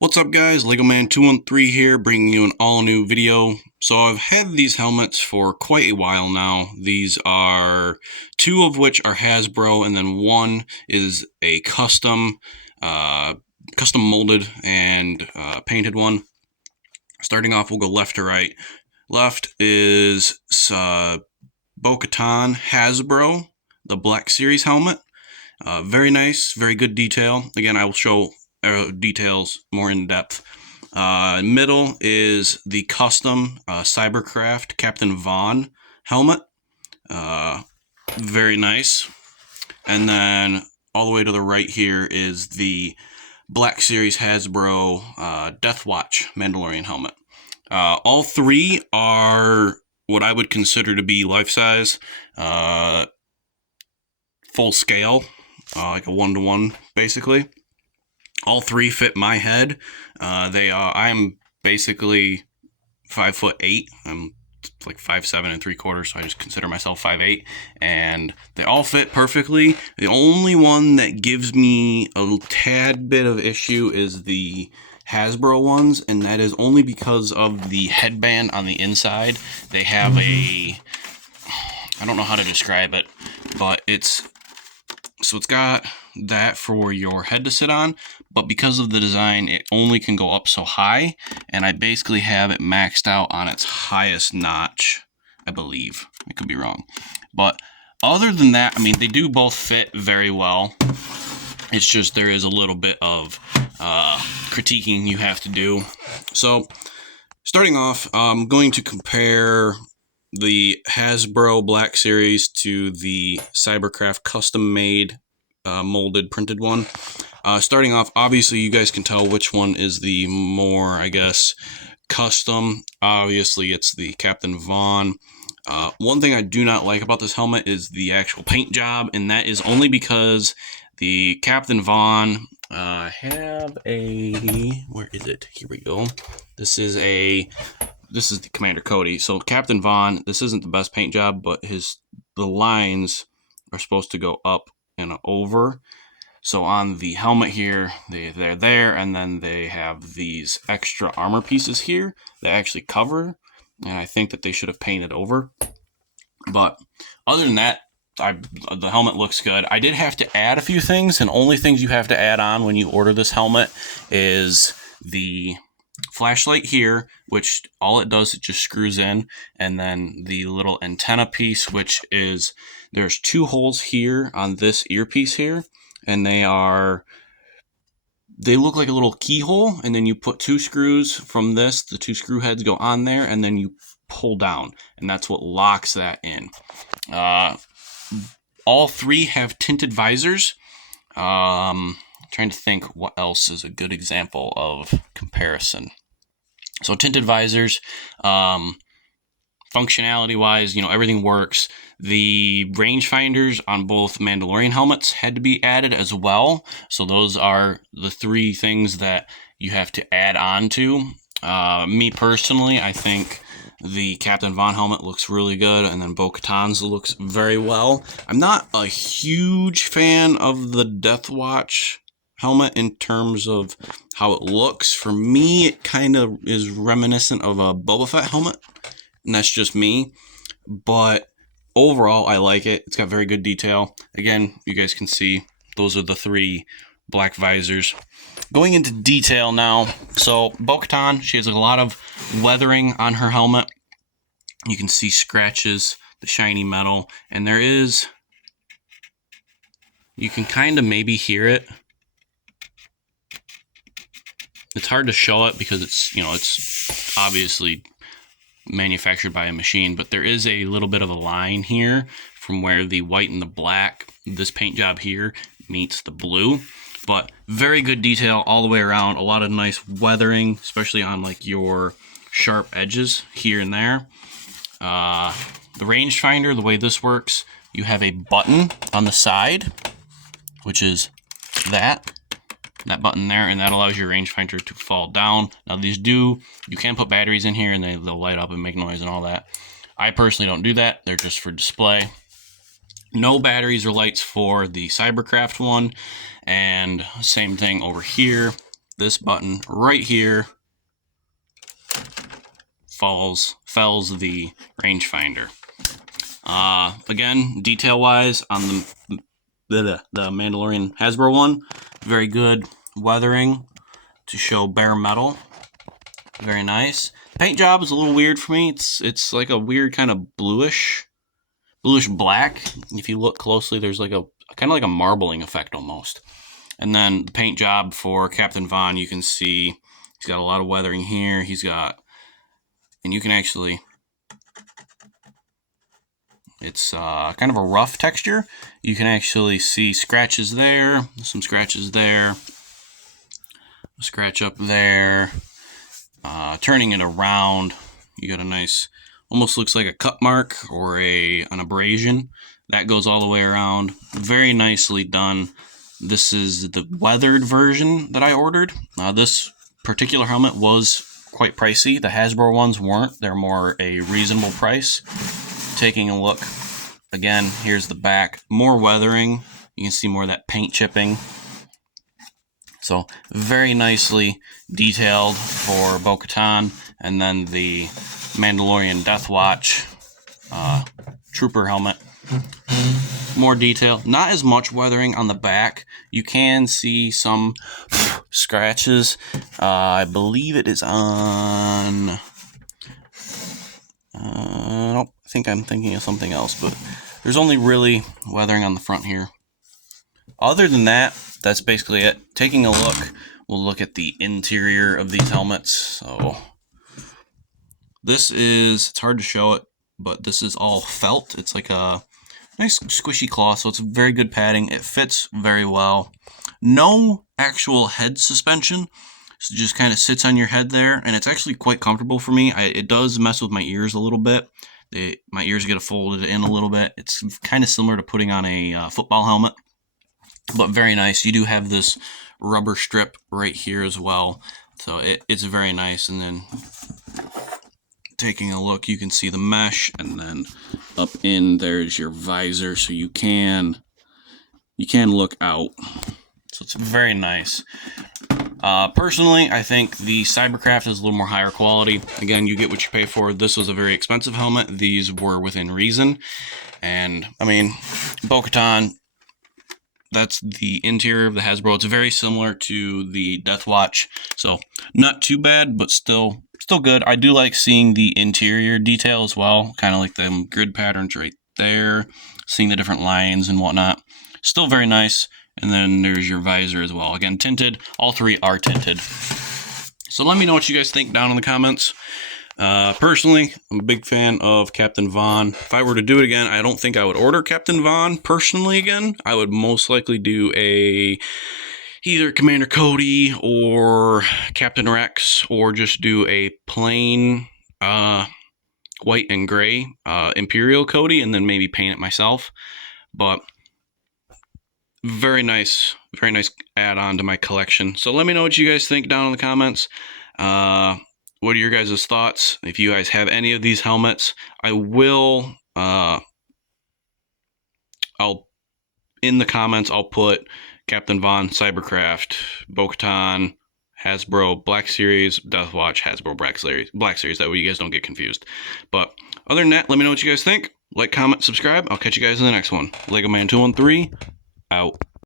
What's up guys, LegoMan213 here, bringing you an all-new video. So I've had these helmets for quite a while now. These are two of which are Hasbro, and then one is a custom molded and painted one. Starting off, we'll go left to right. Left is Bo-Katan Hasbro, the Black Series helmet. Very nice, very good detail. Again, I will show details more in depth. Middle is the custom CyberCraft Captain Vaughn helmet. Very nice. And then all the way to the right here is the Black Series Hasbro Deathwatch Mandalorian helmet. All three are what I would consider to be life-size, full scale, like a 1-to-1 basically. All three fit my head. I'm basically 5'8". I'm like 5'7 3/4, so I just consider myself 5'8", and they all fit perfectly. The only one that gives me a tad bit of issue is the Hasbro ones, and that is only because of the headband on the inside. They have I don't know how to describe it, but it's got that for your head to sit on, but because of the design, it only can go up so high, and I basically have it maxed out on its highest notch, I believe. I could be wrong. But other than that, I mean, they do both fit very well. It's just there is a little bit of critiquing you have to do. So, starting off, I'm going to compare the Hasbro Black Series to the CyberCraft custom-made, molded, printed one. Starting off, obviously you guys can tell which one is the more, I guess, custom. Obviously it's the Captain Vaughn. One thing I do not like about this helmet is the actual paint job, and that is only because the Captain Vaughn, have a, where is it? Here we go. This is the Commander Cody. So Captain Vaughn, this isn't the best paint job, but the lines are supposed to go up and over. So on the helmet here, they're there, and then they have these extra armor pieces here that actually cover, and I think that they should have painted over. But other than that, the helmet looks good. I did have to add a few things, and only things you have to add on when you order this helmet is the flashlight here, which all it does, it just screws in, and then the little antenna piece, which is, there's two holes here on this earpiece here, and they look like a little keyhole, and then you put two screws from this, the two screw heads go on there, and then you pull down, and that's what locks that in. All three have tinted visors. Trying to think what else is a good example of comparison. So tinted visors, functionality wise, everything works. The rangefinders on both Mandalorian helmets had to be added as well. So those are the three things that you have to add on to. Me personally, I think the Captain Vaughn helmet looks really good, and then Bo-Katan's looks very well. I'm not a huge fan of the Deathwatch helmet in terms of how it looks. For me, it kind of is reminiscent of a Boba Fett helmet, and that's just me. But overall, I like it. It's got very good detail. Again, you guys can see those are the three black visors. Going into detail now, so Bo-Katan, she has a lot of weathering on her helmet. You can see scratches, the shiny metal, and you can kind of maybe hear it. It's hard to show it because it's obviously manufactured by a machine, but there is a little bit of a line here from where the white and the black, this paint job here, meets the blue. But very good detail all the way around. A lot of nice weathering, especially on like your sharp edges here and there. The rangefinder, the way this works, you have a button on the side, which is that button there, and that allows your rangefinder to fall down. Now you can put batteries in here, and they'll light up and make noise and all that. I personally don't do that. They're just for display. No batteries or lights for the CyberCraft one, and same thing over here. this button right here fells the rangefinder. Again, detail-wise on the Mandalorian Hasbro one, very good weathering to show bare metal. Very nice. Paint job is a little weird for me. It's like a weird kind of bluish black. If you look closely, there's like a kind of like a marbling effect almost. And then the paint job for Captain Von, you can see he's got a lot of weathering here. And you can actually, it's kind of a rough texture. You can actually see scratches there, some scratches there, a scratch up there. Turning it around, you got a nice, almost looks like a cut mark or an abrasion. That goes all the way around. Very nicely done. This is the weathered version that I ordered. This particular helmet was quite pricey. The Hasbro ones weren't. They're more a reasonable price. Taking a look, again, here's the back. More weathering. You can see more of that paint chipping. So very nicely detailed for Bo-Katan, and then the Mandalorian Death Watch Trooper helmet. More detail, not as much weathering on the back. You can see some scratches. I believe it is on. I think I'm thinking of something else, but there's only really weathering on the front here. Other than that, that's basically it. Taking a look, we'll look at the interior of these helmets. So this is, it's hard to show it, but this is all felt. It's like a nice squishy cloth, so it's very good padding. It fits very well. No actual head suspension, so it just kind of sits on your head there, and it's actually quite comfortable for me. It does mess with my ears a little bit. My ears get folded in a little bit. It's kind of similar to putting on a football helmet, but very nice. You do have this rubber strip right here as well, so it's very nice. And then taking a look, you can see the mesh, and then up in there's your visor, so you can look out. So it's very nice. Personally, I think the CyberCraft is a little more higher quality. Again, you get what you pay for. This was a very expensive helmet. These were within reason. And, I mean, Bo-Katan, that's the interior of the Hasbro. It's very similar to the Death Watch. So, not too bad, but still good. I do like seeing the interior detail as well. Kind of like the grid patterns right there. Seeing the different lines and whatnot. Still very nice. And then there's your visor as well. Again, tinted. All three are tinted. So let me know what you guys think down in the comments. Personally, I'm a big fan of Captain Von. If I were to do it again, I don't think I would order Captain Von personally again. I would most likely do either Commander Cody or Captain Rex, or just do a plain white and gray Imperial Cody, and then maybe paint it myself. But very nice add-on to my collection. So let me know what you guys think down in the comments. What are your guys' thoughts? If you guys have any of these helmets, I will, in the comments, I'll put Captain Von, CyberCraft, Bo-Katan, Hasbro, Black Series, Death Watch, Hasbro, Black Series. That way you guys don't get confused. But other than that, let me know what you guys think. Like, comment, subscribe. I'll catch you guys in the next one. Lego Man 213, out.